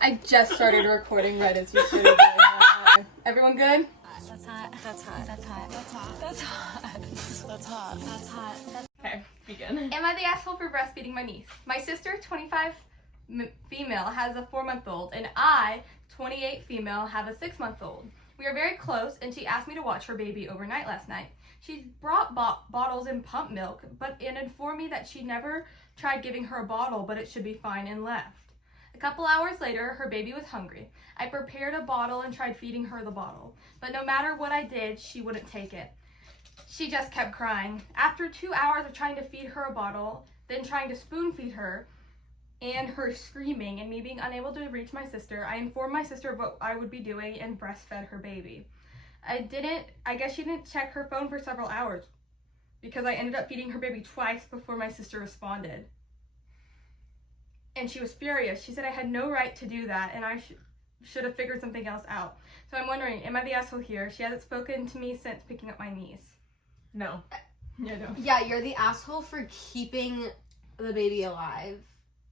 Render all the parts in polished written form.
I just started recording right as you started doing that. Everyone good? That's hot. That's hot. That's hot. That's hot. That's hot. That's hot. That's hot. Okay, begin. Am I the asshole for breastfeeding my niece? My sister, 25 female, has a 4-month-old, and I, 28 female, have a 6-month-old. We are very close, and she asked me to watch her baby overnight last night. She brought bottles and pump milk, and informed me that she never tried giving her a bottle, but it should be fine, and left. A couple hours later, her baby was hungry. I prepared a bottle and tried feeding her the bottle, but no matter what I did, she wouldn't take it. She just kept crying. After 2 hours of trying to feed her a bottle, then trying to spoon feed her, and her screaming and me being unable to reach my sister, I informed my sister of what I would be doing and breastfed her baby. I guess she didn't check her phone for several hours because I ended up feeding her baby twice before my sister responded. And she was furious. She said I had no right to do that and I should have figured something else out. So I'm wondering, am I the asshole here? She hasn't spoken to me since picking up my niece. No. Yeah, no. Yeah, you're the asshole for keeping the baby alive.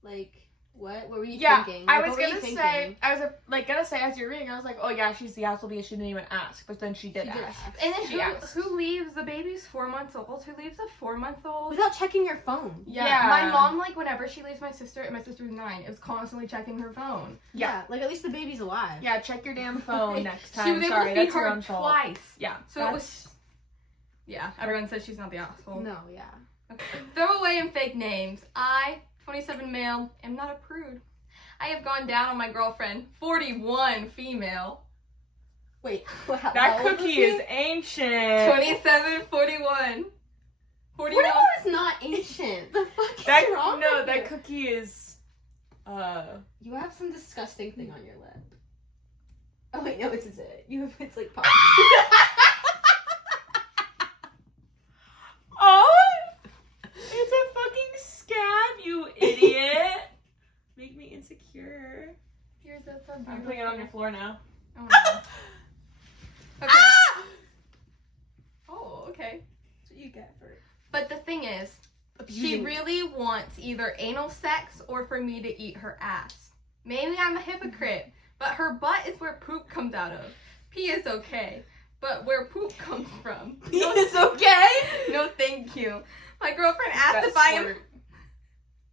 Like, what were you thinking? Like, I was gonna say as you're reading, I was like, oh yeah, she's the asshole because she didn't even ask, but then she did ask. And then who leaves the baby's 4 months old? Who leaves a 4-month-old? Without checking your phone. Yeah. My mom, like, whenever she leaves my sister, and my sister was 9, it was constantly checking her phone. Yeah, like, at least the baby's alive. Yeah, check your damn phone next time. She was able Sorry, to feed that's your her own fault. twice. Yeah. So it was... Yeah, everyone says she's not the asshole. No, yeah. Okay. Throwaway and fake names. I, 27 male, am not a prude. I have gone down on my girlfriend, 41 female. Wait, That cookie is ancient. 27, 41. 41 is not ancient. The fuck is wrong with that you? cookie is, You have some disgusting thing on your lip. Oh wait, no, it's it. It's like pop. Oh! It's a fucking scab, you idiot! Make me insecure. Yours is so beautiful. I'm putting it on your floor now. Oh, no. Okay. Ah! Oh, okay. That's what you get for it. But the thing is, she really wants either anal sex or for me to eat her ass. Maybe I'm a hypocrite, but her butt is where poop comes out of. Pee is okay, but where poop comes from. Pee is okay? No, thank you. My girlfriend asked if I am...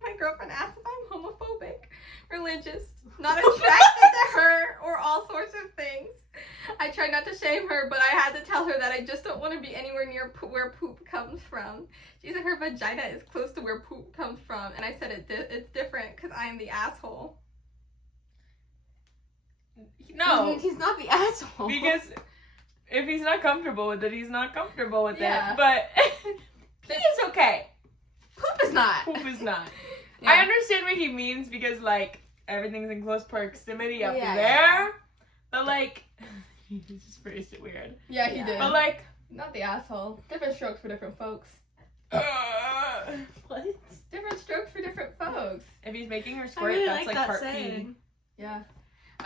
My girlfriend asked if I'm homophobic, religious, not attracted to her, or all sorts of things. I tried not to shame her, but I had to tell her that I just don't want to be anywhere near where poop comes from. She said her vagina is close to where poop comes from, and I said it's different because I am the asshole. No. He's not the asshole. Because if he's not comfortable with it, he's not comfortable with Yeah. it. But he is okay. Poop is not. Poop is not. Yeah. I understand what he means because, like, everything's in close proximity up Yeah, there. yeah. But, like, he just phrased it weird. Yeah, he Yeah. did. But, like, Not the asshole. Different strokes for different folks. What? Different strokes for different folks. if he's making her squirt, really that's like like that part P. saying. Yeah.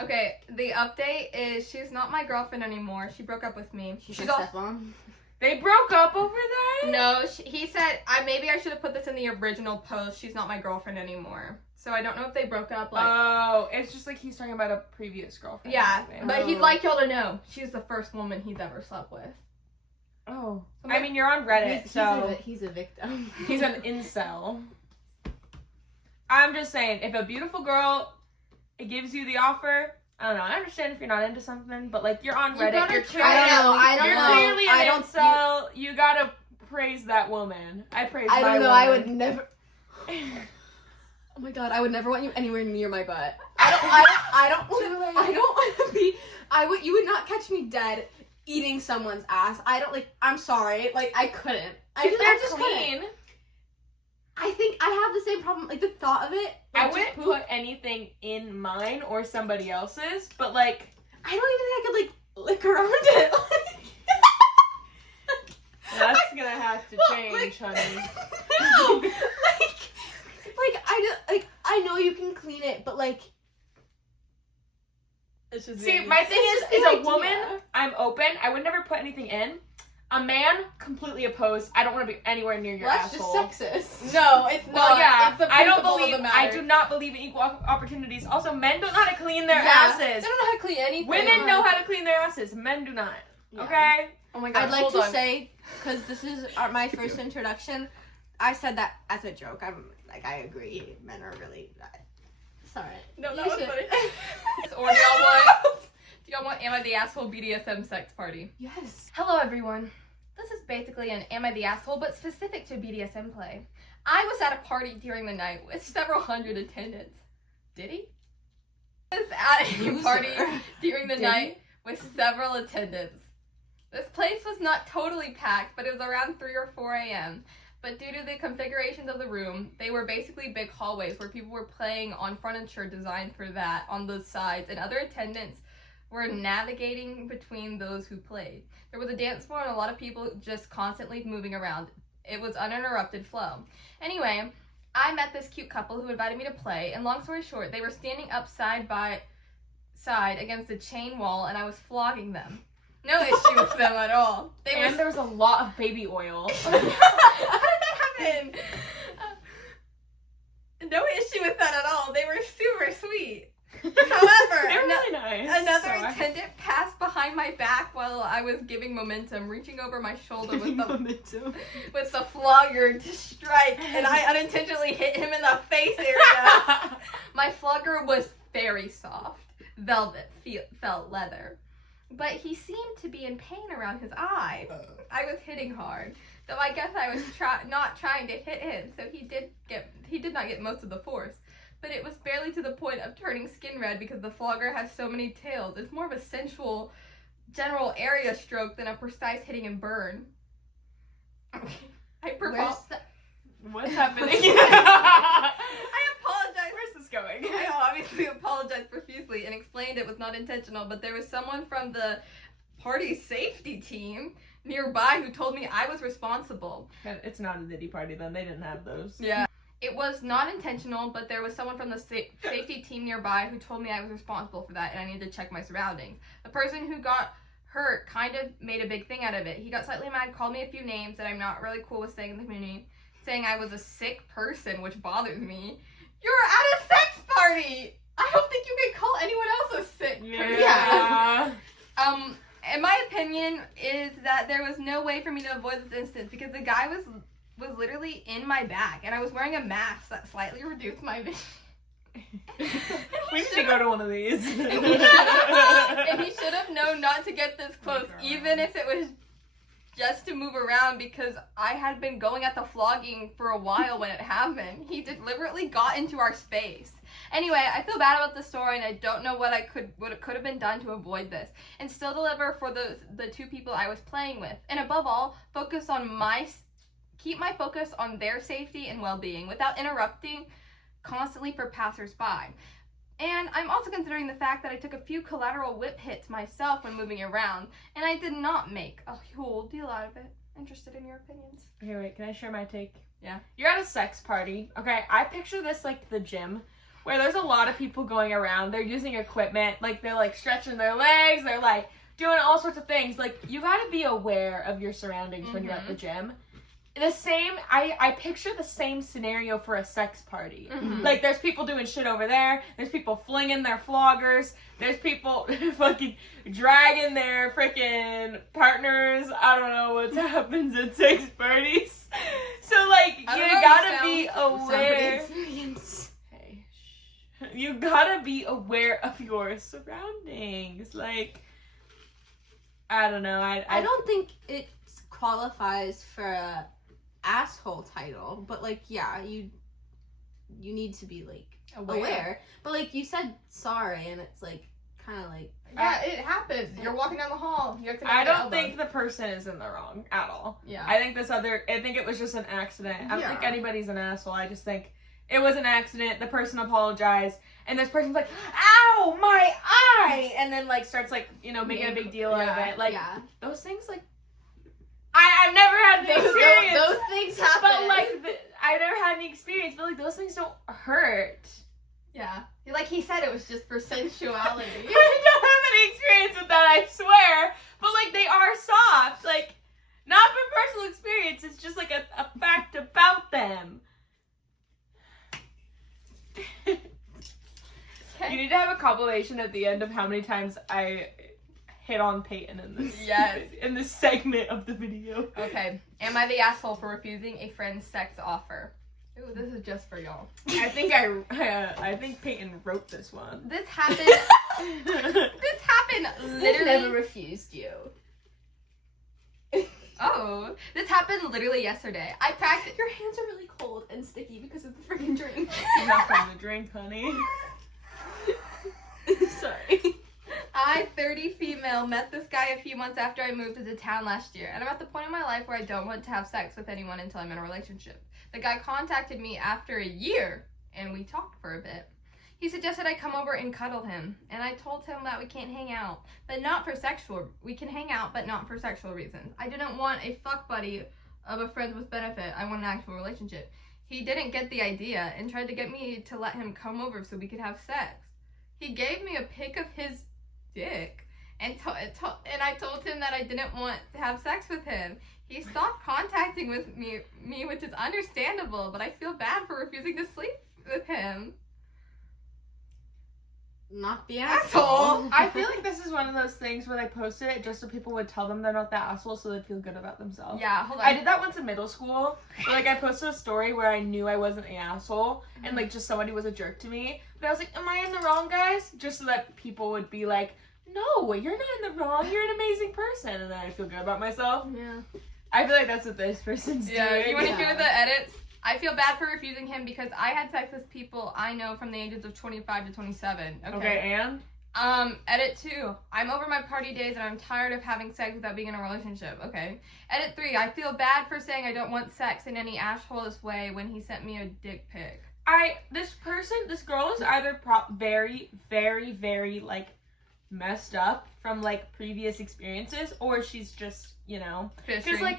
Okay, the update is she's not my girlfriend anymore. She broke up with me. She's all... stepmom. They broke up over that? No, he said, maybe I should have put this in the original post. She's not my girlfriend anymore. So I don't know if they broke up. Like, Oh, it's just like he's talking about a previous girlfriend. yeah, Maybe. but he'd like y'all to know she's the first woman he's ever slept with. Oh. I mean, you're on Reddit, so... He's a victim. He's an incel. I'm just saying, if a beautiful girl gives you the offer, I don't know, I understand if you're not into something, but like you're on Reddit, you're I don't you're know. clearly I an don't incel, you gotta praise that woman. I praise I my don't know. woman. I would never. Oh my god, I would never want you anywhere near my butt. I don't want to be. You would not catch me dead eating someone's ass. I'm sorry. Like, I couldn't. If they're just clean, couldn't. I think I have the same problem. Like, the thought of it. I Like, wouldn't put anything in mine or somebody else's, but like, I don't even think I could, like, lick around it. that's gonna have to change, honey. No. I know you can clean it, but like. See, my thing is a woman, I'm open. I would never put anything in. A man, completely opposed. I don't want to be anywhere near your That's asshole. just sexist. No, it's not. Well, yeah, It's the I don't principle of believe. the I matter. do not believe in equal opportunities. Also, men don't know how to clean their They asses. don't know how to clean anything. Women know how to clean their asses. Men do not. Yeah. Okay. Oh my god. I'd like hold to on. say, because this is my first introduction, I said that as a joke. I'm like, I agree. Men are really. Sorry. No, You that was should- funny. Or do y'all want Am I the Asshole BDSM sex party? Yes. Hello everyone. This is basically an Am I the Asshole, but specific to BDSM play. I was at a party during the night with several hundred attendants. Did he? I was at a party during the night with several attendants. This place was not totally packed, but it was around 3 or 4 a.m. But due to the configurations of the room, they were basically big hallways where people were playing on furniture designed for that on the sides, and other attendants were navigating between those who played. There was a dance floor and a lot of people just constantly moving around. It was uninterrupted flow. Anyway, I met this cute couple who invited me to play, and long story short, they were standing up side by side against a chain wall, and I was flogging them. No issue with them at all. And there was a lot of baby oil. How did that happen? No issue with that at all. They were super sweet. However, They were really nice. another So I- attendant passed behind my back while I was giving momentum, reaching over my shoulder with the flogger to strike, and I unintentionally hit him in the face area. My flogger was very soft, velvet, felt leather. But he seemed to be in pain around his eye. I was hitting hard, though I guess I was not trying to hit him, so he did not get most of the force. But it was barely to the point of turning skin red because the flogger has so many tails. It's more of a sensual, general area stroke than a precise hitting and burn. What's happening? I apologize. Where's this going? I obviously apologized profusely and explained it was not intentional, but there was someone from the party safety team nearby who told me I was responsible. It's not a Diddy party then. They didn't have those. Yeah. It was not intentional, but there was someone from the safety team nearby who told me I was responsible for that and I needed to check my surroundings. The person who got hurt kind of made a big thing out of it. He got slightly mad, called me a few names that I'm not really cool with saying in the community, saying I was a sick person, which bothers me. You're at a sex party! I don't think you can call anyone else a sick person. Yeah. And my opinion is that there was no way for me to avoid this instance because the guy was literally in my back and I was wearing a mask that slightly reduced my vision. We need to go to one of these. And he should have known not to get this close, even if it was just to move around, because I had been going at the flogging for a while when it happened. He deliberately got into our space. Anyway, I feel bad about the story and I don't know what could have been done to avoid this and still deliver for the two people I was playing with. And above all, keep my focus on their safety and well-being without interrupting constantly for passersby. And I'm also considering the fact that I took a few collateral whip hits myself when moving around, and I did not make a whole deal out of it. Interested in your opinions? Okay, wait, can I share my take? Yeah. You're at a sex party. Okay, I picture this like the gym, where there's a lot of people going around. They're using equipment, like they're like stretching their legs, they're like doing all sorts of things. Like, you gotta be aware of your surroundings when you're at the gym. I picture the same scenario for a sex party. Like, there's people doing shit over there, there's people flinging their floggers, there's people fucking dragging their freaking partners. I don't know what happens at sex parties. So, like, you gotta be aware. Hey, you gotta be aware of your surroundings. Like, I don't know. I don't think it qualifies for a asshole title, but like, yeah, you need to be like aware. But like you said, sorry, and it's like kind of like, Yeah, it happens. You're walking down the hall. I don't think the person is in the wrong at all. Yeah. I think it was just an accident. I don't think anybody's an asshole. I just think it was an accident. The person apologized, and this person's like, "Ow, my eye!" and then like starts like, you know, making a big deal out of it. Like, those things, like, I've never had the experience. Those things happen. But like, I never had any experience. But like, those things don't hurt. Yeah. Like he said, it was just for sensuality. I don't have any experience with that, I swear. But like, they are soft. Like, Not from personal experience, it's just like a fact about them. You need to have a compilation at the end of how many times I hit on Peyton in this in this segment of the video. Okay. Am I the asshole for refusing a friend's sex offer? Ooh, this is just for y'all. I think Peyton wrote this one. This happened. This happened I've literally. never refused you. Oh, this happened literally yesterday. I practiced. Your hands are really cold and sticky because of the freaking drink. Not from the drink, honey. Sorry. I, 30 female, met this guy a few months after I moved into town last year, and I'm at the point in my life where I don't want to have sex with anyone until I'm in a relationship. The guy contacted me after a year, and we talked for a bit. He suggested I come over and cuddle him, and I told him that we can't hang out, but not for sexual. We can hang out, but not for sexual reasons. I didn't want a fuck buddy of a friend with benefit. I want an actual relationship. He didn't get the idea and tried to get me to let him come over so we could have sex. He gave me a pic of his dick, and I told him that I didn't want to have sex with him. He stopped contacting with me, which is understandable, but I feel bad for refusing to sleep with him. Not the Asshole. asshole. I feel like this is one of those things where they posted it just so people would tell them they're not the asshole so they'd feel good about themselves. Yeah, hold on. I did that once in middle school. Where, like, I posted a story where I knew I wasn't an asshole and, like, just somebody was a jerk to me. But I was like, am I in the wrong, guys? Just so that people would be like, no, you're not in the wrong. You're an amazing person. And then I'd feel good about myself. Yeah. I feel like that's what this person's doing. Yeah, you want to Yeah. hear the edits? I feel bad for refusing him because I had sex with people I know from the ages of 25 to 27. Okay, and? Edit 2. I'm over my party days and I'm tired of having sex without being in a relationship. Okay. Edit 3. I feel bad for saying I don't want sex in any asshole-less way when he sent me a dick pic. This girl is either very, very, very, like, messed up from, like, previous experiences, or she's just, you know, Fishing. because, like,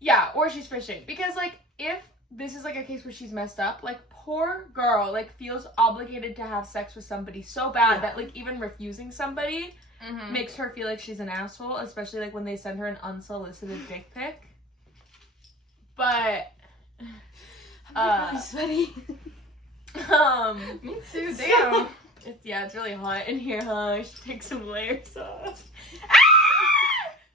yeah, or she's fishing, because, like, if this is, like, a case where she's messed up, like, poor girl, like, feels obligated to have sex with somebody so bad that, like, even refusing somebody makes her feel like she's an asshole, especially, like, when they send her an unsolicited dick pic. But I'm really sweaty. Me too, damn. It's really hot in here, huh? I should take some layers off.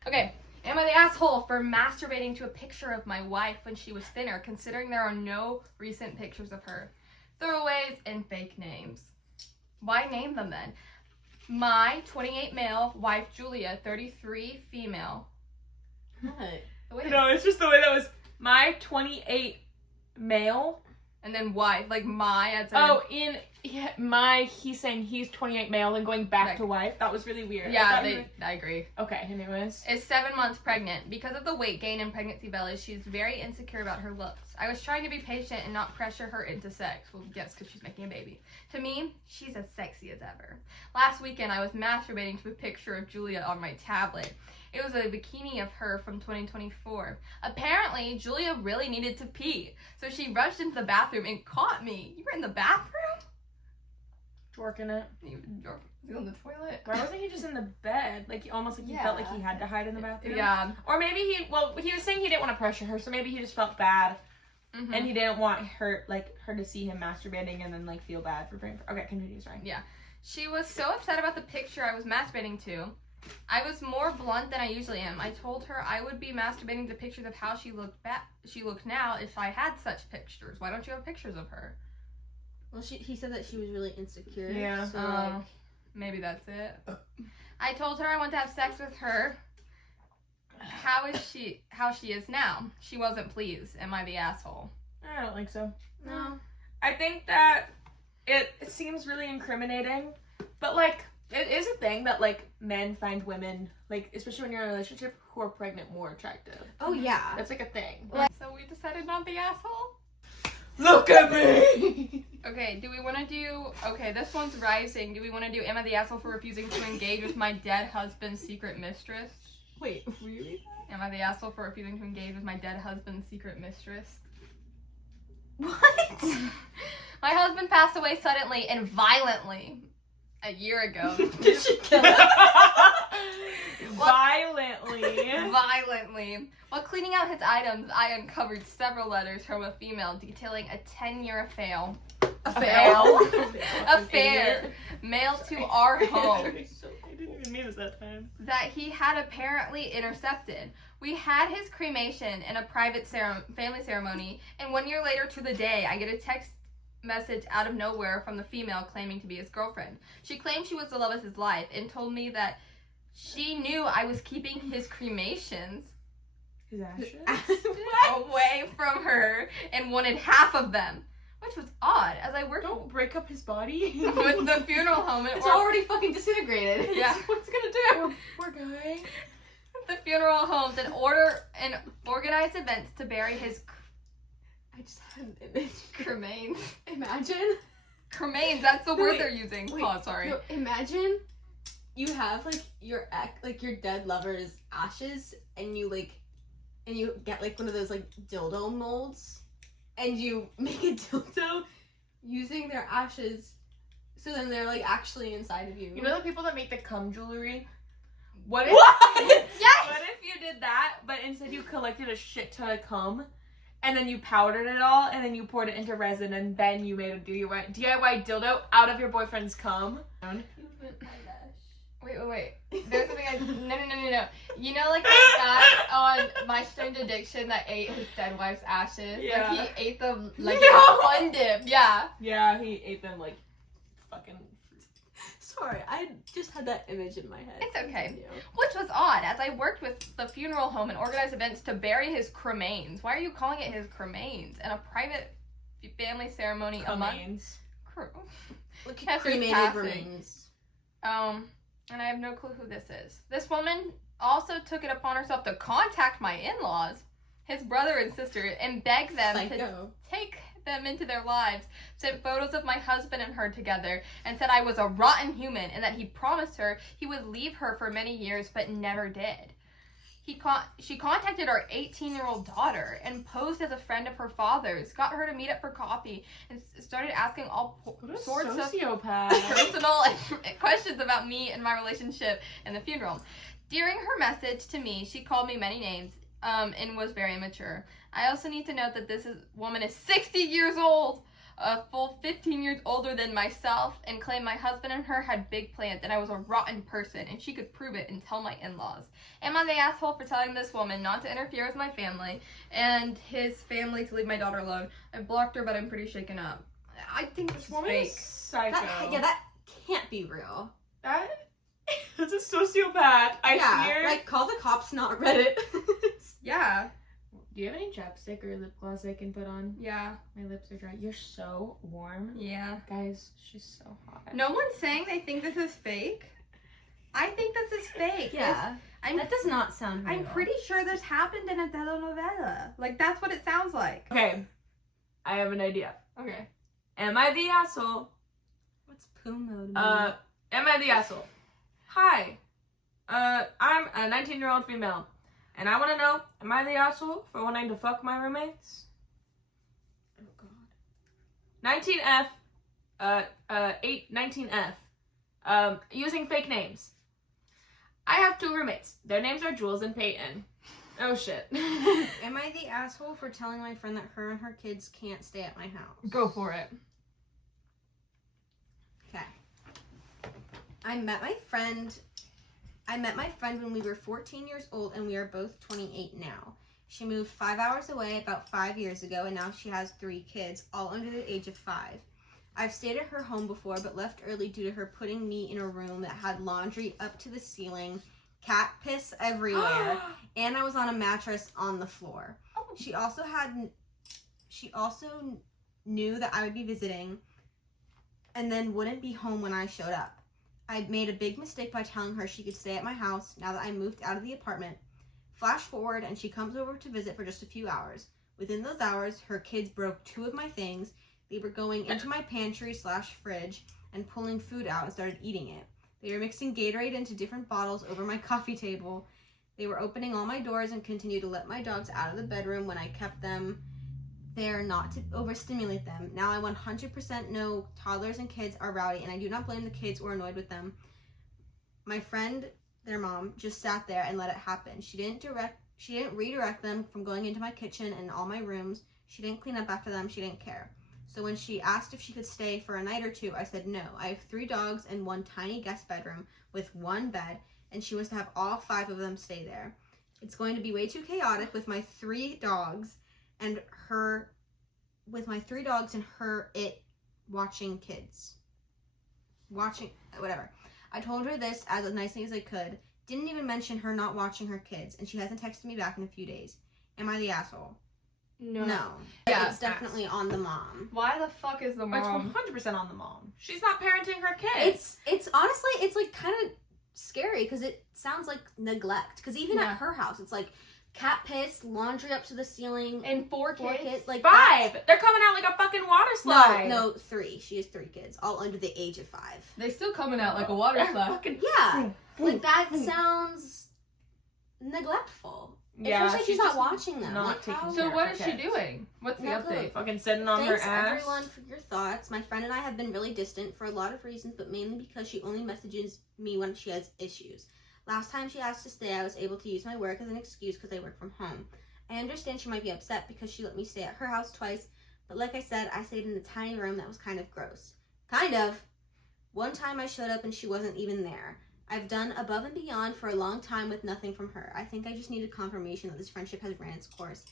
Okay. Am I the asshole for masturbating to a picture of my wife when she was thinner, considering there are no recent pictures of her? Throwaways and fake names. Why name them then? My 28 male, wife Julia, 33 female. What? No, it's just the way that was my 28 male. And then wife, like my as in, Oh, he's saying he's 28 male and going back to wife. That was really weird. yeah, I agree. Okay, anyways. Is 7 months pregnant. Because of the weight gain and pregnancy belly, she's very insecure about her looks. I was trying to be patient and not pressure her into sex. Well, yes, because she's making a baby. To me, she's as sexy as ever. Last weekend, I was masturbating to a picture of Julia on my tablet. It was a bikini of her from 2024. Apparently, Julia really needed to pee, so she rushed into the bathroom and caught me. You were in the bathroom? Working it. You were in the toilet? Why wasn't he just in the bed? Like, almost like he felt like he had to hide in the bathroom? Yeah. Or maybe he was saying he didn't want to pressure her, so maybe he just felt bad. Mm-hmm. And he didn't want her to see him masturbating and then, like, feel bad for bringing... Okay, continue, sorry. Yeah. She was so upset about the picture I was masturbating to. I was more blunt than I usually am. I told her I would be masturbating to pictures of how she looked now if I had such pictures. Why don't you have pictures of her? Well, he said that she was really insecure. Yeah. So, like... Maybe that's it. I told her I want to have sex with her. How she is now. She wasn't pleased. Am I the asshole? I don't think so. No. I think that it seems really incriminating, but, like, it is a thing that, like, men find women, like, especially when you're in a relationship, who are pregnant more attractive. Oh, yeah. That's, like, a thing. So we decided not the asshole? Look at me! Okay, do we want to do... Okay, this one's rising. Do we want to do Am I the asshole for refusing to engage with my dead husband's secret mistress? Wait, really? Am I the asshole for refusing to engage with my dead husband's secret mistress? What? My husband passed away suddenly and violently a year ago. Did she kill him? Violently. While cleaning out his items, I uncovered several letters from a female detailing a 10-year affair. Affair mailed to our home I didn't even mean it that time. that he had apparently intercepted. We had his cremation in a private family ceremony, and 1 year later to the day, I get a text message out of nowhere from the female claiming to be his girlfriend. She claimed she was the love of his life and told me that she knew I was keeping his cremations His ashes? away from her and wanted half of them, which was odd as I worked Don't break up his body. with the funeral home. It's already fucking disintegrated. Yeah. What's it gonna do? Poor guy. the funeral homes and organize events to bury his I just had an image. cremains. Imagine. Cremains, that's the word Wait, they're using. wait, Oh, sorry. No, imagine you have like your your dead lover's ashes, and you get like one of those like dildo molds, and you make a dildo using their ashes, so then they're like actually inside of you. You know the people that make the cum jewelry? What if Yes! What if you did that, but instead you collected a shit ton of cum, and then you powdered it all, and then you poured it into resin, and then you made a DIY dildo out of your boyfriend's cum? Wait. There's something No. You know, like that guy on My Strange Addiction that ate his dead wife's ashes? Yeah. Like, he ate them like No! a fun dip. Yeah. Yeah, he ate them like fucking. Sorry, I just had that image in my head. It's okay. Continue. Which was odd, as I worked with the funeral home and organized events to bury his cremains. Why are you calling it his cremains? And a private family ceremony a month. Cremains. Look After at cremated passing. remains. And I have no clue who this is. This woman also took it upon herself to contact my in-laws, his brother and sister, and beg them to Psycho. take them into their lives, sent photos of my husband and her together, and said I was a rotten human and that he promised her he would leave her for many years but never did. She contacted our 18-year-old daughter and posed as a friend of her father's, got her to meet up for coffee, and started asking all sorts of Sociopath. personal questions about me and my relationship and the funeral. During her message to me, she called me many names and was very immature. I also need to note that this woman is 60 years old, a full 15 years older than myself, and claimed my husband and her had big plans and I was a rotten person and she could prove it and tell my in-laws. Am I the asshole for telling this woman not to interfere with my family and his family to leave my daughter alone? I blocked her, but I'm pretty shaken up. I think this woman is fake. Psycho. That can't be real. That's a sociopath. I hear. Like, call the cops, not Reddit. Yeah. Do you have any chapstick or lip gloss I can put on? Yeah. My lips are dry. You're so warm. Yeah. Guys, she's so hot. No one's saying they think this is fake. I think this is fake. Yeah. That does not sound real. I'm pretty sure this happened in a telenovela. Like, that's what it sounds like. Okay. I have an idea. Okay. Am I the asshole? What's poo mode? Am I the asshole? Hi. I'm a 19-year-old female. And I want to know, am I the asshole for wanting to fuck my roommates? Oh, God. 19F. Using fake names. I have 2 roommates. Their names are Jules and Peyton. Oh, shit. Am I the asshole for telling my friend that her and her kids can't stay at my house? Go for it. Okay. I met my friend when we were 14 years old and we are both 28 now. She moved 5 hours away about 5 years ago and now she has 3 kids, all under the age of 5. I've stayed at her home before but left early due to her putting me in a room that had laundry up to the ceiling, cat piss everywhere, and I was on a mattress on the floor. She also knew that I would be visiting and then wouldn't be home when I showed up. I made a big mistake by telling her she could stay at my house now that I moved out of the apartment. Flash forward and she comes over to visit for just a few hours. Within those hours, her kids broke 2 of my things. They were going into my pantry/fridge and pulling food out and started eating it. They were mixing Gatorade into different bottles over my coffee table. They were opening all my doors and continued to let my dogs out of the bedroom when I kept them there not to overstimulate them. Now I 100% know toddlers and kids are rowdy and I do not blame the kids or annoyed with them. My friend their mom, just sat there and let it happen. She didn't redirect them from going into my kitchen and all my rooms. She didn't clean up after them. She didn't care. So when she asked if she could stay for a night or two, I said no. I have 3 dogs and 1 tiny guest bedroom with 1 bed, and she wants to have all 5 of them stay there. It's going to be way too chaotic with my 3 dogs and her watching kids. Whatever. I told her this as nicely as I could. Didn't even mention her not watching her kids, and she hasn't texted me back in a few days. Am I the asshole? No. Yeah, it's definitely on the mom. Why the fuck is the mom? It's 100% on the mom. She's not parenting her kids. It's honestly, it's like kind of scary because it sounds like neglect. Because even at her house, it's like cat piss, laundry up to the ceiling, And 4 kids? like 5. They're coming out like a fucking water slide. No, 3. She has 3 kids, all under the age of 5. They still coming out like a water slide. Fucking Yeah, like that sounds neglectful. Yeah, Especially if she's not watching them. not Like, taking how- care So of what her is she kids. doing? What's the Not update? good. Fucking sitting on Thanks her ass. everyone for your thoughts. My friend and I have been really distant for a lot of reasons, but mainly because she only messages me when she has issues. Last time she asked to stay, I was able to use my work as an excuse because I work from home. I understand she might be upset because she let me stay at her house twice, but like I said, I stayed in a tiny room that was kind of gross. Kind of. One time I showed up and she wasn't even there. I've done above and beyond for a long time with nothing from her. I think I just needed confirmation that this friendship has ran its course.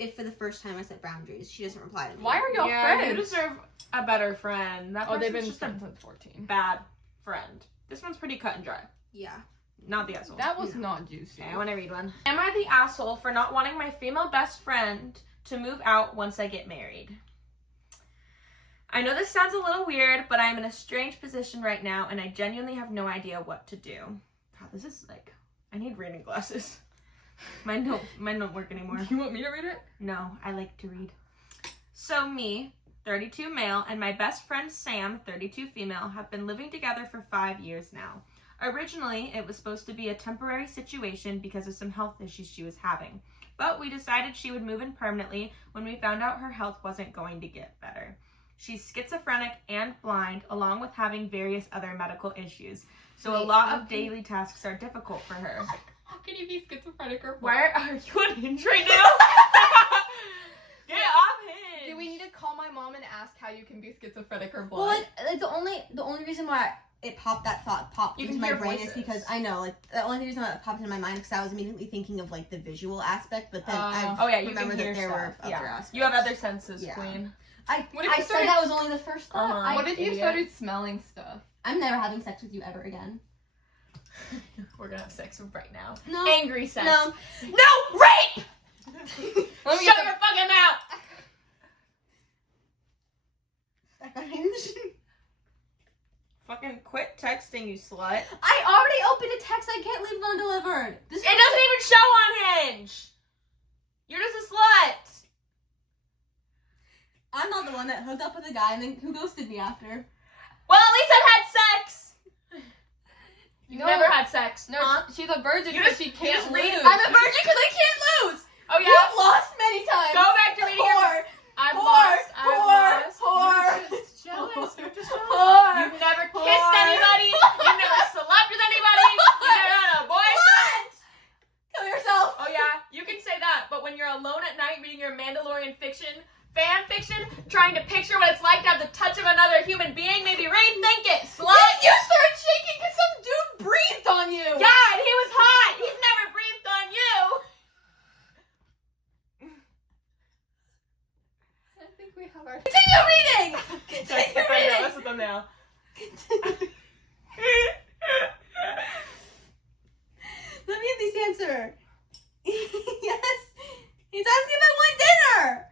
If for the first time I set boundaries, she doesn't reply to me. Why are y'all Yeah, friends? you deserve a better friend. That Oh, they've person's been just friends a since 14. bad friend. This one's pretty cut and dry. Yeah. Not the asshole. That was not juicy. Okay, I want to read one. Am I the asshole for not wanting my female best friend to move out once I get married? I know this sounds a little weird, but I'm in a strange position right now, and I genuinely have no idea what to do. God, this is like, I need reading glasses. Mine don't work anymore. You want me to read it? No, I like to read. So me, 32 male, and my best friend Sam, 32 female, have been living together for 5 years now. Originally, it was supposed to be a temporary situation because of some health issues she was having, but we decided she would move in permanently when we found out her health wasn't going to get better. She's schizophrenic and blind, along with having various other medical issues, so a lot of daily tasks are difficult for her. How can you be schizophrenic or Why are you on Hinge right now? Get off Hinge! Do we need to call my mom and ask how you can be schizophrenic or Well, blind? like the only reason why that thought popped You into can my hear brain voices. is because I know, like, the only reason why that popped into my mind is because I was immediately thinking of like the visual aspect, but then I Oh yeah, you remember can hear that there were stuff. other Yeah. aspects. You have other senses, Yeah. queen. What if I you said started- that was only the first thought. Uh-huh. What if you idiot. started smelling stuff? I'm never having sex with you ever again. We're gonna have sex right now. No. Angry sex. No. No rape! Let me Shut get your fucking mouth! Back on Hinge. Fucking quit texting, you slut. I already opened a text. I can't leave it undelivered. This It doesn't even show on Hinge! You're just a slut! I'm not the one that hooked up with a guy and then who ghosted me after. Well, at least I've had sex! You've No. never had sex. No, she's a virgin You because just- she you can't just read lose. it. I'm a virgin because I can't lose. Oh yeah? You've lost many times. Go back to reading your... Whore. I've Whore. lost. I've Whore. lost. Whore. You're just jealous. You're just jealous. Whore. You've never kissed Whore. anybody. You've never slept with anybody. You've never had a boyfriend. Kill yourself. Oh yeah, you can say that, but when you're alone at night reading your Mandalorian fan fiction, trying to picture what it's like to have the touch of another human being, maybe rethink it, slut. You started shaking because some dude breathed on you. Yeah, and he was hot. He's never breathed on you. I think we have our... Continue reading. Text Continue the friend now. reading. That's with them now. Let me at least answer. Yes. He's asking if I want dinner.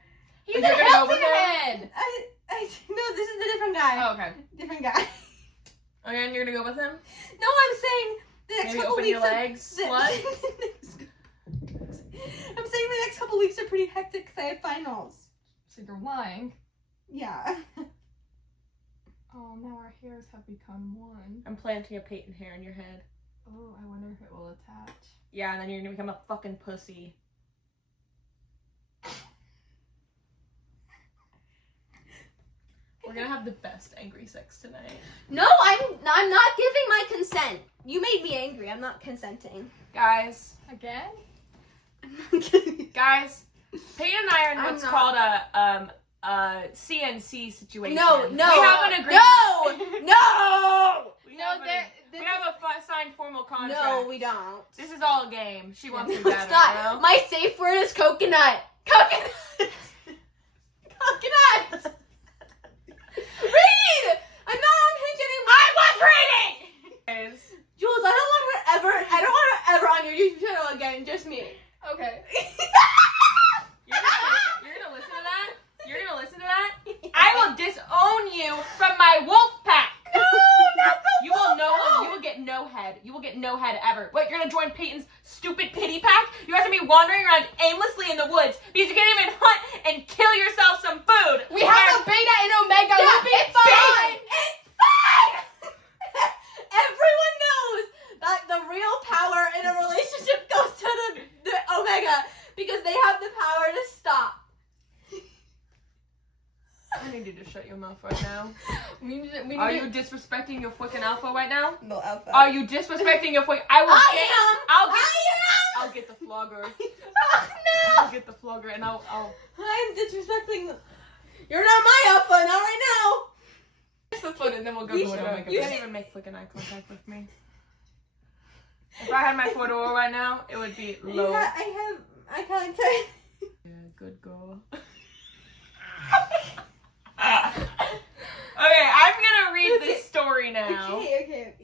He's You're a gonna go healthy with him? head! No, this is a different guy. Oh, okay. Different guy. Okay, and you're gonna go with him? No, I'm saying the next Maybe couple open weeks. your legs, slut. I'm saying the next couple weeks are pretty hectic because I have finals. So you're lying. Yeah. Oh, now our hairs have become one. I'm planting a Peyton hair in your head. Oh, I wonder if it will attach. Yeah, and then you're gonna become a fucking pussy. We're gonna have the best angry sex tonight. No, I'm not giving my consent. You made me angry. I'm not consenting. Guys, Again? guys, Peyton and I are in I'm what's not- called a CNC situation. No. We have an agreement. No. We No, have there. we have a signed formal contract. No, we don't. This is all a game. She wants me No, better. it's not. You know? My safe word is coconut. Coconut. Coconut. Read. I'm not on Hinge anymore. I was reading. Guys, Jules, I don't want her ever on your YouTube channel again. Just me. Okay. You're gonna listen to that? You're gonna listen to that? I will disown you from my wolf pack. You will get no head. You will get no head ever. What, you're gonna join Peyton's stupid pity pack? You guys are gonna be wandering around aimlessly in the woods because you can't even hunt and kill yourself some food. We have a beta and omega. We'll be fine. It's fine. Everyone knows that the real power in a relationship goes to the omega because they have the power to stop. I need you to shut your mouth right now. We need Are you disrespecting your fucking alpha right now? No alpha. Are you disrespecting your fucking? I'll get the flogger. I'll get the flogger and I'll. I'm disrespecting. You're not my alpha, not right now. the foot and then we'll go You to should- it. you You can't even make fucking eye contact with me. If I had my photo right now, it would be low. I have eye contact. Yeah, good girl. Okay, I'm gonna read this story now. Okay.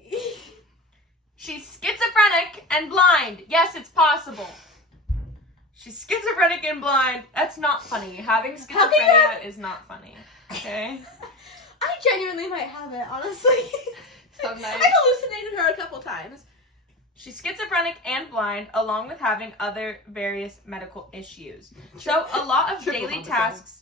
She's schizophrenic and blind. Yes, it's possible. She's schizophrenic and blind. That's not funny. Having How can you schizophrenia is not funny. Okay? I genuinely might have it, honestly. Some nights. I hallucinated her a couple times. She's schizophrenic and blind, along with having other various medical issues. So a lot of daily tasks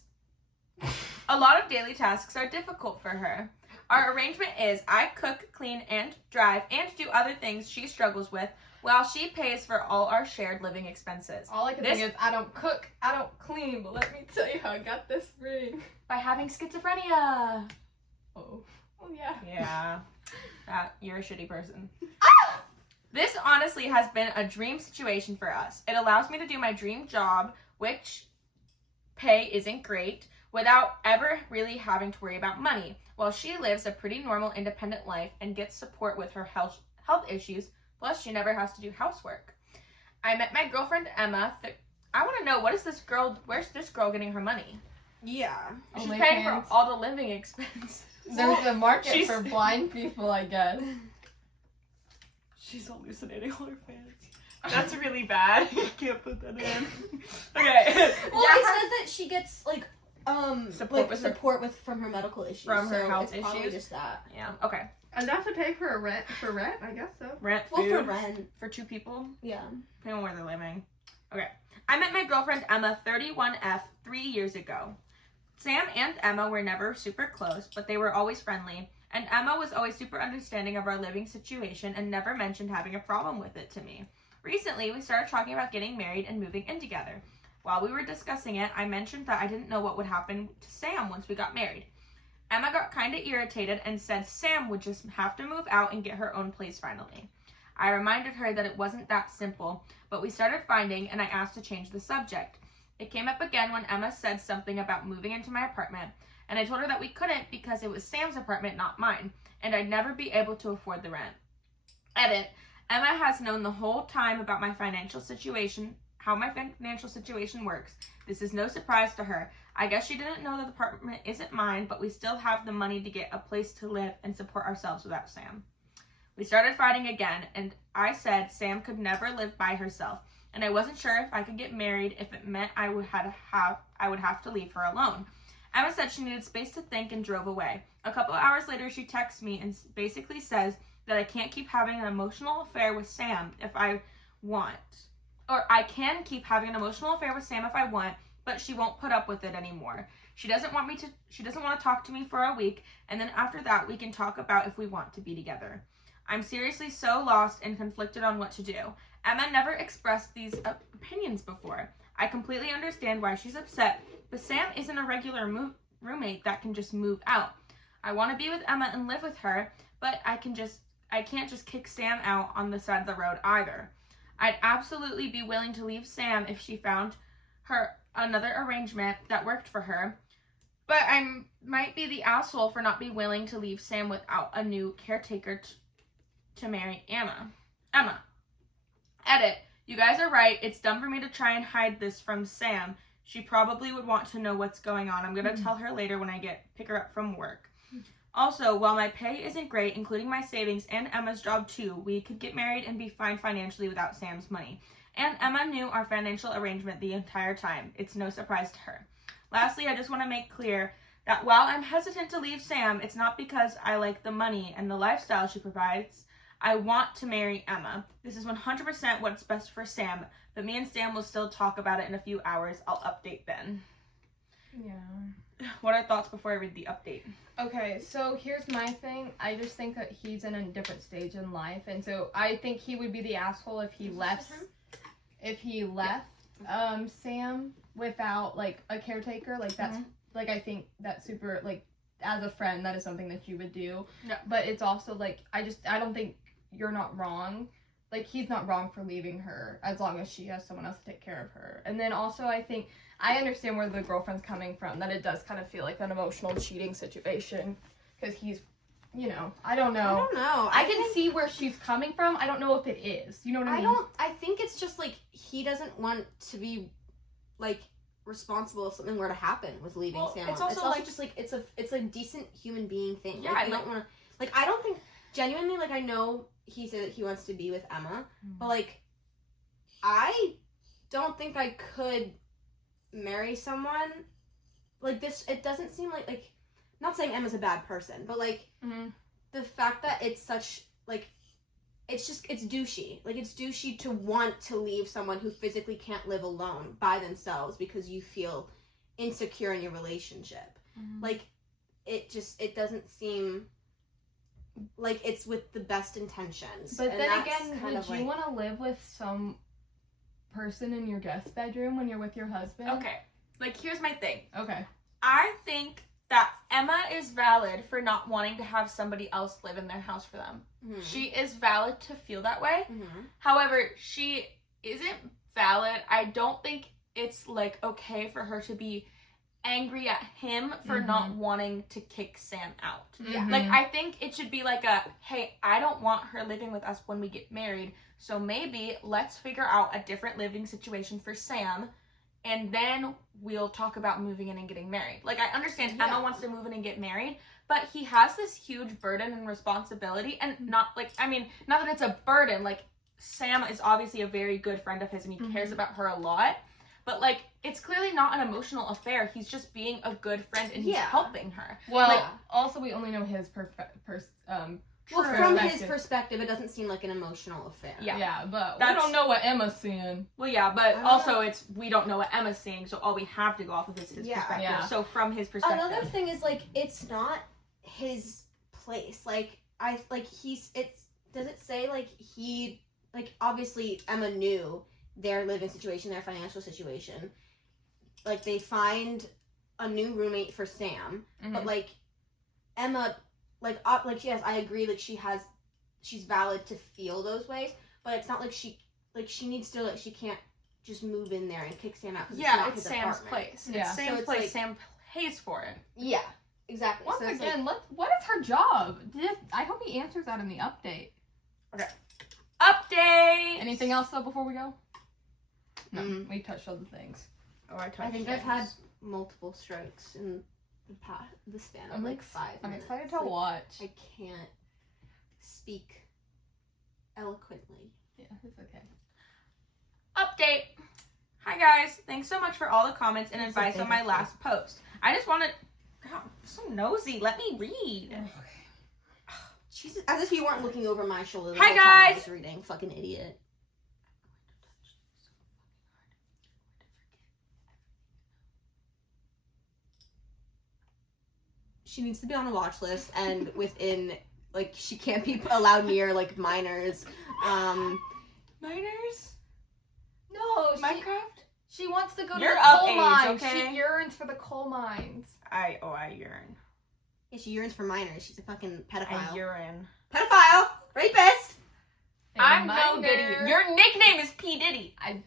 are difficult for her. Our arrangement is I cook, clean, and drive, and do other things she struggles with, while she pays for all our shared living expenses. All I can think is I don't cook, I don't clean, but let me tell you how I got this ring. By having schizophrenia. Oh yeah. Yeah. You're a shitty person. This honestly has been a dream situation for us. It allows me to do my dream job, which pay isn't great, without ever really having to worry about money, while she lives a pretty normal independent life and gets support with her health issues, plus she never has to do housework. I met my girlfriend Emma. I want to know, where's this girl getting her money? Yeah. She's Only paying fans. for all the living expenses. There's a market She's- for blind people, I guess. She's hallucinating all her fans. That's really bad. You can't put that in. Okay. Well, it says that she gets Support with her- from her medical issues. From her so health it's probably issues? just that. Yeah. Okay. And that's to pay for rent, I guess so. Rent, Well, food for rent. for 2 people, Yeah. depending on where they're living. Okay. I met my girlfriend Emma, 31F, 3 years ago. Sam and Emma were never super close, but they were always friendly. And Emma was always super understanding of our living situation and never mentioned having a problem with it to me. Recently, we started talking about getting married and moving in together. While we were discussing it, I mentioned that I didn't know what would happen to Sam once we got married. Emma got kind of irritated and said Sam would just have to move out and get her own place finally. I reminded her that it wasn't that simple, but we started fighting and I asked to change the subject. It came up again when Emma said something about moving into my apartment, and I told her that we couldn't because it was Sam's apartment, not mine, and I'd never be able to afford the rent. Edit. Emma has known the whole time about my financial situation, how my financial situation works. This is no surprise to her. I guess she didn't know that the apartment isn't mine, but we still have the money to get a place to live and support ourselves without Sam. We started fighting again, and I said Sam could never live by herself, and I wasn't sure if I could get married if it meant I would have to leave her alone. Emma said she needed space to think and drove away. A couple hours later, she texts me and basically says that I can't keep having an emotional affair with Sam if I want. Or I can keep having an emotional affair with Sam if I want, but she won't put up with it anymore. She doesn't want to talk to me for a week, and then after that we can talk about if we want to be together. I'm seriously so lost and conflicted on what to do. Emma never expressed these opinions before. I completely understand why she's upset, but Sam isn't a regular roommate that can just move out. I want to be with Emma and live with her, but I I can't just kick Sam out on the side of the road either. I'd absolutely be willing to leave Sam if she found her another arrangement that worked for her. But I might be the asshole for not being willing to leave Sam without a new caretaker to marry Emma. Edit. You guys are right. It's dumb for me to try and hide this from Sam. She probably would want to know what's going on. I'm going to tell her later when I pick her up from work. Also, while my pay isn't great, including my savings and Emma's job too, we could get married and be fine financially without Sam's money. And Emma knew our financial arrangement the entire time. It's no surprise to her. Lastly, I just want to make clear that while I'm hesitant to leave Sam, it's not because I like the money and the lifestyle she provides. I want to marry Emma. This is 100% what's best for Sam, but me and Sam will still talk about it in a few hours. I'll update then. Yeah. What are thoughts before I read the update? Okay, so here's my thing. I just think that he's in a different stage in life, and so I think he would be the asshole if he left. Sam without like a caretaker, like that's like I think that's super like as a friend that is something that you would do. Yeah. But it's also like I don't think you're not wrong. Like he's not wrong for leaving her as long as she has someone else to take care of her. And then also I think I understand where the girlfriend's coming from, that it does kind of feel like an emotional cheating situation because he's, you know, I don't know. I can see where she's coming from. I don't know if it is. You know what I mean? I think it's just like he doesn't want to be like responsible if something were to happen with leaving Sam. It's also like just like it's a decent human being thing. Yeah, like, I don't want to like I don't think genuinely like I know he said that he wants to be with Emma, but like I don't think I could marry someone like this. It doesn't seem like not saying Emma's a bad person, but like the fact that it's such like it's douchey. Like it's douchey to want to leave someone who physically can't live alone by themselves because you feel insecure in your relationship. Like it doesn't seem like it's with the best intentions. But and then that's again, kind would of you like, want to live with some person in your guest bedroom when you're with your husband? Okay. Like here's my thing. Okay. I think that Emma is valid for not wanting to have somebody else live in their house for them. She is valid to feel that way. However, she isn't valid. I don't think it's like okay for her to be angry at him for not wanting to kick Sam out. Like I think it should be like a, hey, I don't want her living with us when we get married, so maybe let's figure out a different living situation for Sam, and then we'll talk about moving in and getting married. Like I understand Emma wants to move in and get married, but he has this huge burden and responsibility, and not like, I mean, not that it's a burden, like Sam is obviously a very good friend of his and he cares about her a lot, but like it's clearly not an emotional affair. He's just being a good friend and he's helping her. Well, like, also we only know his from his perspective, it doesn't seem like an emotional affair. Yeah, but we don't know what Emma's seeing. Well, yeah, but also we don't know what Emma's seeing, so all we have to go off of is his perspective. Yeah. So from his perspective, Another thing is like it's not his place. Like does it say like he like obviously Emma knew their living situation, their financial situation. Like they find a new roommate for Sam, but like Emma, yes, I agree. Like she's valid to feel those ways, but it's not like she needs to she can't just move in there and kick Sam out. Yeah, it's Sam's apartment. place. Yeah. It's Sam's so place. like, Sam pays for it. Yeah, exactly. Once so it's again, what is her job? I hope he answers that in the update. Okay. Update. Anything else though before we go? No, we touched other things. Oh, I touched. I think I've had multiple strokes in the span of like 5 minutes. I'm excited to watch. I can't speak eloquently. Yeah, it's okay. Update. Hi guys, thanks so much for all the comments and advice on my last post. I just wanted, God, I'm so nosy. Let me read. Jesus, as if you weren't looking over my shoulder. Hi, whole time I guys. was reading, fucking idiot. She needs to be on a watch list, and within like she can't be allowed near like minors. Minors? No, Minecraft? she wants to go to You're the of coal age, mines. okay? She yearns for the coal mines. I yearn. Yeah, she yearns for minors. She's a fucking pedophile. I urine. Pedophile, right Diddy. I That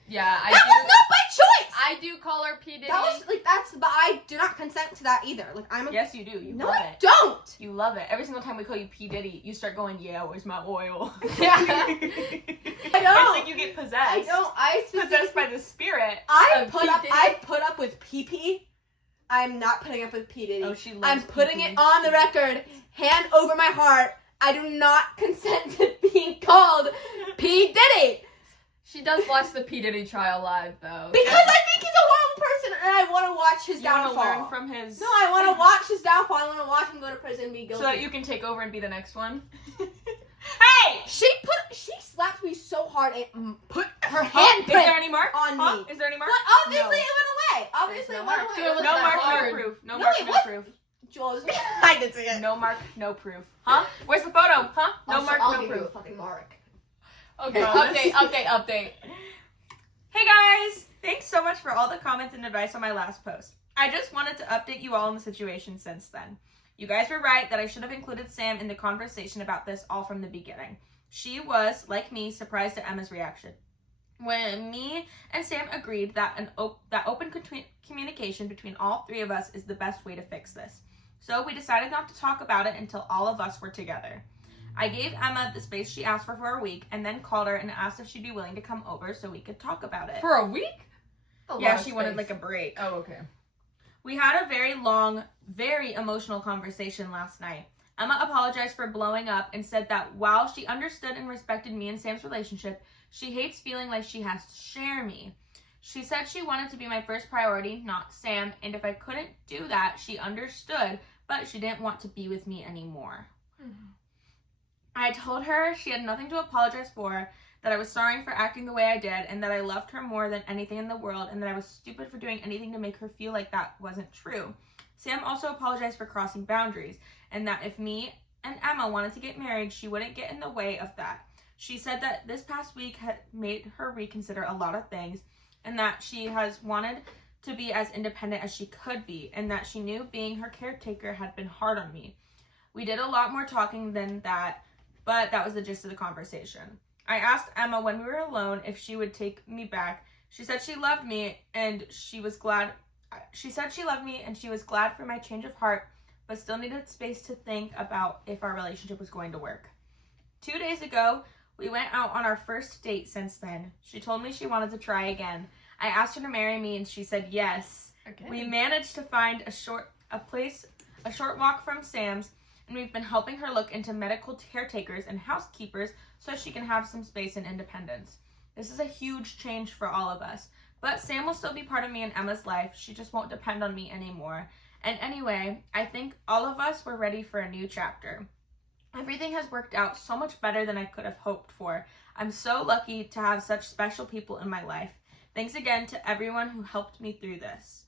do. was not by choice. I do call her P Diddy. That was like but I do not consent to that either. Like I'm a Yes, you do. You no, love I it. don't. You love it. Every single time we call you P Diddy, you start going, "Yeah, where's my oil?" Yeah. I It's don't. like you get possessed. I don't. I Possessed by the spirit. I Of put P. up. Diddy? I put up with PP. I'm not putting up with P Diddy. Oh, she loves I'm putting PP. it on the record, hand over my heart. I do not consent to being called P Diddy She does watch the P Diddy trial live though. because I think he's a horrible person, and I want to watch his You want to downfall. learn from his, No, I want to watch his downfall. I want to watch him go to prison and be guilty. so that you can take over and be the next one. Hey! She slapped me so hard and put her Huh? hand Is there any mark on Huh? me. Is there any mark? But obviously No. it went away. Obviously There's it no went mark. away. It was No that mark, hard. no proof. No No, mark, it no was- proof. Jules, I did see it. No mark, no proof. Huh? Where's the photo? Huh? No mark, I'll no give you a proof. fucking mark. Okay, Promise? update. Hey guys! Thanks so much for all the comments and advice on my last post. I just wanted to update you all on the situation since then. You guys were right that I should have included Sam in the conversation about this all from the beginning. She was, like me, surprised at Emma's reaction. When me and Sam agreed that that open communication between all three of us is the best way to fix this. So we decided not to talk about it until all of us were together. I gave Emma the space she asked for a week and then called her and asked if she'd be willing to come over so we could talk about it. For a week? Yeah, she wanted like a break. Oh, okay. We had a very long, very emotional conversation last night. Emma apologized for blowing up and said that while she understood and respected me and Sam's relationship, she hates feeling like she has to share me. She said she wanted to be my first priority, not Sam, and if I couldn't do that, she understood, but she didn't want to be with me anymore. Mm-hmm. I told her she had nothing to apologize for, that I was sorry for acting the way I did, and that I loved her more than anything in the world, and that I was stupid for doing anything to make her feel like that wasn't true. Sam also apologized for crossing boundaries, and that if me and Emma wanted to get married, she wouldn't get in the way of that. She said that this past week had made her reconsider a lot of things, and that she has wanted to be as independent as she could be, and that she knew being her caretaker had been hard on me. We did a lot more talking than that, but that was the gist of the conversation. I asked Emma when we were alone if she would take me back. She said she loved me and she was glad. She said she loved me and she was glad for my change of heart, but still needed space to think about if our relationship was going to work. 2 days ago, we went out on our first date since then. She told me she wanted to try again. I asked her to marry me and she said yes. Okay. We managed to find a short walk from Sam's, and we've been helping her look into medical caretakers and housekeepers so she can have some space and independence. This is a huge change for all of us, but Sam will still be part of me and Emma's life. She just won't depend on me anymore. And anyway, I think all of us were ready for a new chapter. Everything has worked out so much better than I could have hoped for. I'm so lucky to have such special people in my life. Thanks again to everyone who helped me through this.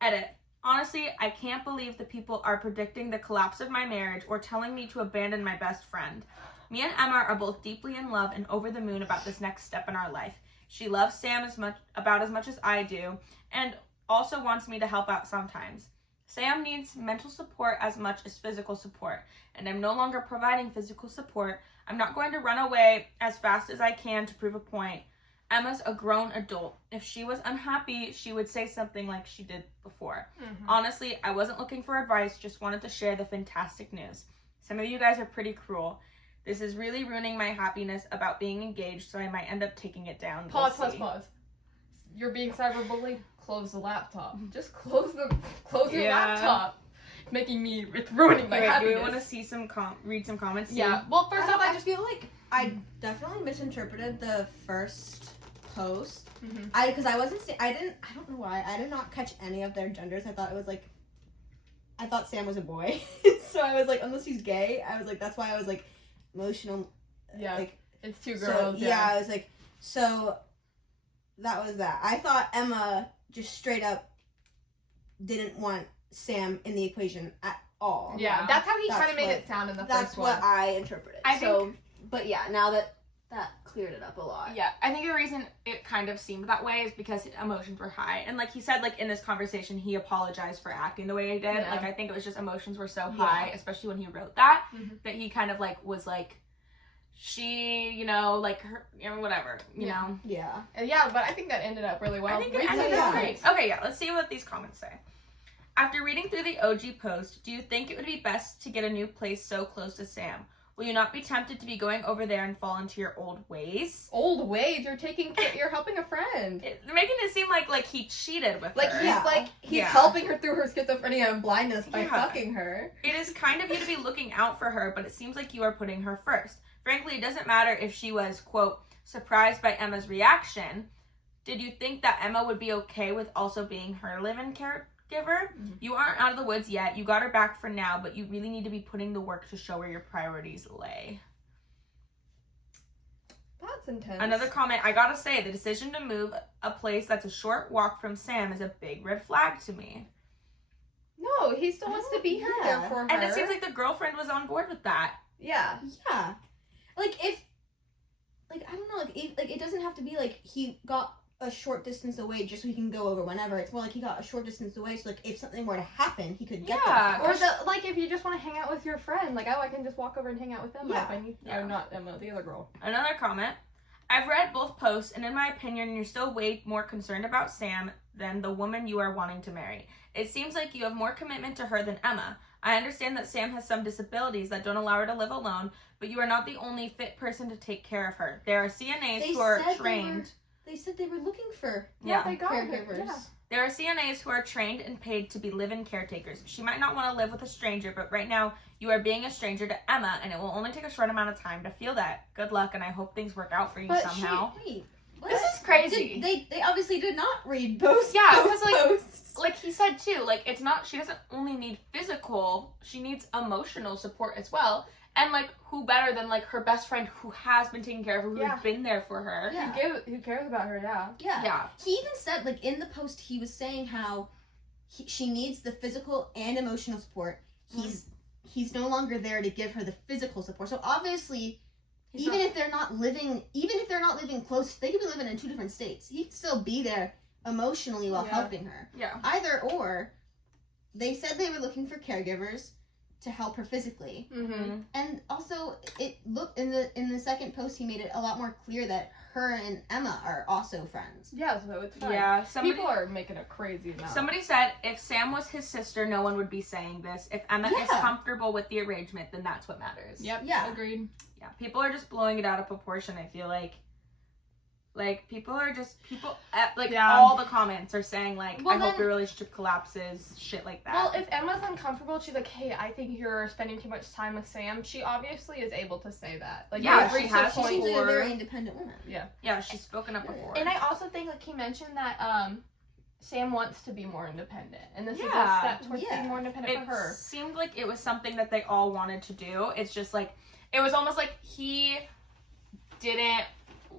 Edit. Honestly, I can't believe the people are predicting the collapse of my marriage or telling me to abandon my best friend. Me and Emma are both deeply in love and over the moon about this next step in our life. She loves Sam as much as I do, and also wants me to help out sometimes. Sam needs mental support as much as physical support, and I'm no longer providing physical support. I'm not going to run away as fast as I can to prove a point. Emma's a grown adult. If she was unhappy, she would say something like she did before. Mm-hmm. Honestly, I wasn't looking for advice, just wanted to share the fantastic news. Some of you guys are pretty cruel. This is really ruining my happiness about being engaged, so I might end up taking it down. We'll see. Pause. You're being cyberbullied? Close the laptop. Just close your Yeah. laptop. It's ruining my Wait, do happiness. we want to see read some comments? Yeah. Well, first off, I just feel like I definitely misinterpreted the first post. Mhm. Because I don't know why. I did not catch any of their genders. I thought Sam was a boy. So I was like, unless he's gay, I was like, that's why I was like emotional. Yeah. Like, it's two so, girls. yeah, I was like, so that was that. I thought Emma just straight up didn't want Sam in the equation at all. Yeah, that's how he That's kind of made what- it sound in the That's first one. what I interpreted. But yeah, now that cleared it up a lot. Yeah, I think the reason it kind of seemed that way is because emotions were high. And like he said, like in this conversation, he apologized for acting the way he did. Yeah. Like I think it was just emotions were so high, especially when he wrote that, Mhm. that he kind of like was like, she, you know, like her, you know, whatever, you know. Yeah. Yeah, but I think that ended up really well. I think it Read ended some up comments. great. Okay, yeah, let's see what these comments say. After reading through the OG post, do you think it would be best to get a new place so close to Sam? Will you not be tempted to be going over there and fall into your old ways? Old ways. You're helping a friend. They're making it seem like he cheated with Like her. he's Yeah. helping her through her schizophrenia and blindness by Yeah. fucking her. It is kind of you to be looking out for her, but it seems like you are putting her first. Frankly, it doesn't matter if she was, quote, surprised by Emma's reaction. Did you think that Emma would be okay with also being her live-in caregiver? Mm-hmm. You aren't out of the woods yet. You got her back for now, but you really need to be putting the work to show where your priorities lay. That's intense. Another comment, I gotta say, the decision to move a place that's a short walk from Sam is a big red flag to me. No, he still wants to be there for her. And it seems like the girlfriend was on board with that. yeah. Yeah. Like, if, like, I don't know, like, it doesn't have to be, like, he got a short distance away just so he can go over whenever. It's more like he got a short distance away so, like, if something were to happen, he could get Yeah. there. Or if you just want to hang out with your friend, like, oh, I can just walk over and hang out with Emma if I need. Yeah. Or not Emma, the other girl. Another comment. I've read both posts, and in my opinion, you're still way more concerned about Sam than the woman you are wanting to marry. It seems like you have more commitment to her than Emma. I understand that Sam has some disabilities that don't allow her to live alone, but you are not the only fit person to take care of her. There are CNAs who are trained. They said they were looking for Yeah. They got caregivers. Her. Yeah. There are CNAs who are trained and paid to be live-in caretakers. She might not want to live with a stranger, but right now you are being a stranger to Emma, and it will only take a short amount of time to feel that. Good luck, and I hope things work out for you somehow. This is crazy. They obviously did not read both. Yeah, both because, like, posts. like he said too, like, it's not, she doesn't only need physical, she needs emotional support as well. And, like, who better than, like, her best friend who has been taking care of her, who's Yeah. been there for her. Yeah. Who cares about her? Yeah. Yeah. He even said, like, in the post, he was saying how she needs the physical and emotional support. He's no longer there to give her the physical support. So obviously, even if they're not living close, they could be living in two different states. He could still be there emotionally while helping her. Yeah. Either or, they said they were looking for caregivers to help her physically. Mm-hmm. And also, it looked in the second post, he made it a lot more clear that her and Emma are also friends. Yeah, so it's fine. Yeah, People are making a crazy amount. Somebody said if Sam was his sister, no one would be saying this. If Emma is comfortable with the arrangement, then that's what matters. Yep. Yeah. Agreed. Yeah, people are just blowing it out of proportion, I feel like. Like, all the comments are saying, like, I hope your relationship collapses, shit like that. Well, if Emma's uncomfortable, she's like, hey, I think you're spending too much time with Sam. She obviously is able to say that. Like, Yeah, she she has to the She point seems like a Or- very independent woman. yeah, she's spoken up before. And I also think, like, he mentioned that Sam wants to be more independent. And this is a Yeah. step towards being more independent It for her. seemed like it was something that they all wanted to do. It's just, like, it was almost like he didn't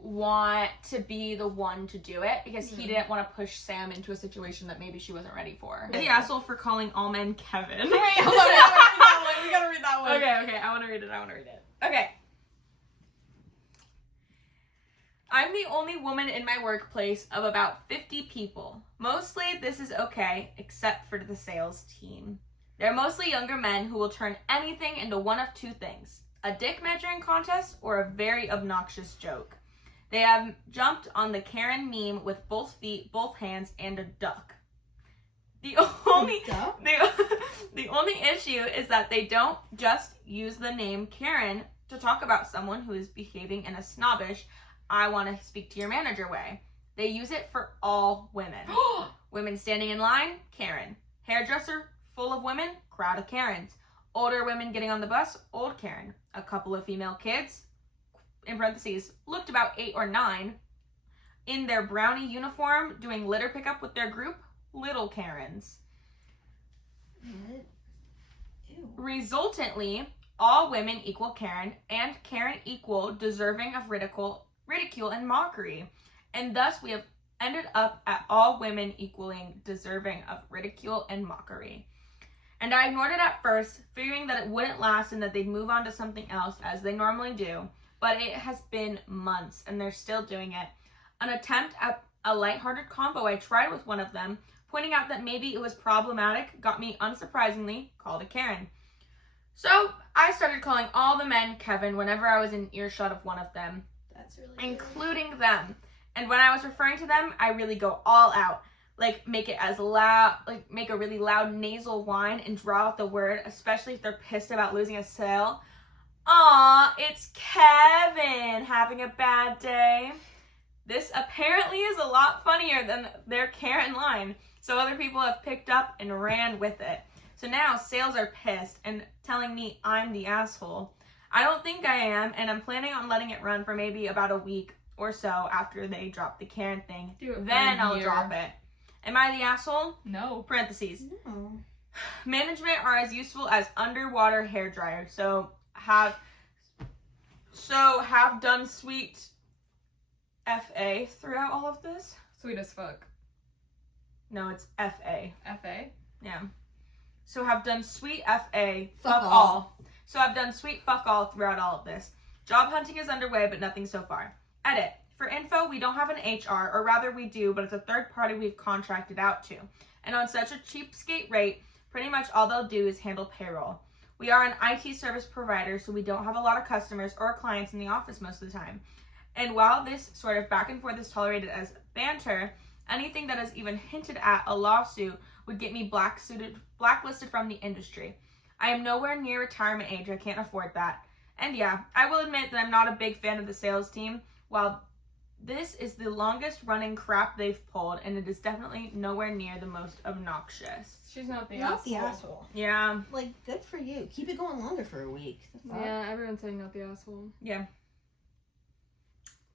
want to be the one to do it because he didn't want to push Sam into a situation that maybe she wasn't ready for. And the asshole for calling all men Kevin. Wait, hold on. We gotta read that one. Okay, I want to read it. Okay. I'm the only woman in my workplace of about 50 people. Mostly this is okay, except for the sales team. They're mostly younger men who will turn anything into one of two things: a dick measuring contest or a very obnoxious joke. They have jumped on the Karen meme with both feet, both hands, and a duck. The only issue is that they don't just use the name Karen to talk about someone who is behaving in a snobbish, I want to speak to your manager way. They use it for all women. Women standing in line, Karen. Hairdresser, full of women, crowd of Karens. Older women getting on the bus, old Karen. A couple of female kids, in parentheses, looked about 8 or 9, in their brownie uniform, doing litter pickup with their group, little Karens. Ew. Resultantly, all women equal Karen, and Karen equal deserving of ridicule and mockery. And thus we have ended up at all women equaling deserving of ridicule and mockery. And I ignored it at first, figuring that it wouldn't last and that they'd move on to something else, as they normally do. But it has been months, and they're still doing it. An attempt at a lighthearted combo I tried with one of them, pointing out that maybe it was problematic, got me, unsurprisingly, called a Karen. So, I started calling all the men Kevin whenever I was in earshot of one of them, That's really good. including them. And when I was referring to them, I really go all out. Like, make it as loud, like, make a really loud nasal whine and draw out the word, especially if they're pissed about losing a sale. Aw, it's Kevin having a bad day. This apparently is a lot funnier than their Karen line, so other people have picked up and ran with it. So now sales are pissed and telling me I'm the asshole. I don't think I am, and I'm planning on letting it run for maybe about a week or so after they drop the Karen thing. Do it for Then a I'll year. drop it. Am I the asshole? No. Parentheses. No. Management are as useful as underwater hair dryers. So have done sweet FA throughout all of this. Sweet as fuck. No, it's FA. FA? Yeah. So have done sweet FA, Fuck fuck all. all. So I've done sweet fuck all throughout all of this. Job hunting is underway, but nothing so far. Edit. For info, we don't have an HR, or rather we do, but it's a third party we've contracted out to. And on such a cheapskate rate, pretty much all they'll do is handle payroll. We are an IT service provider, so we don't have a lot of customers or clients in the office most of the time. And while this sort of back and forth is tolerated as banter, anything that is even hinted at a lawsuit would get me blacklisted from the industry. I am nowhere near retirement age. I can't afford that. And yeah, I will admit that I'm not a big fan of the sales team. While this is the longest running crap they've pulled, and it is definitely nowhere near the most obnoxious. She's not the Not asshole. the asshole. Yeah. Like, good for you. Keep it going longer for a week. The fuck? Yeah, everyone's saying not the asshole. Yeah.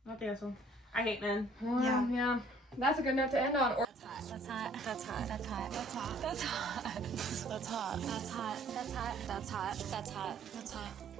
Not the asshole. I hate men. Yeah. Yeah. That's a good note to end on. Or That's hot. That's hot. That's hot. That's hot. That's hot. That's hot. That's hot. That's hot. That's hot. That's hot. That's hot.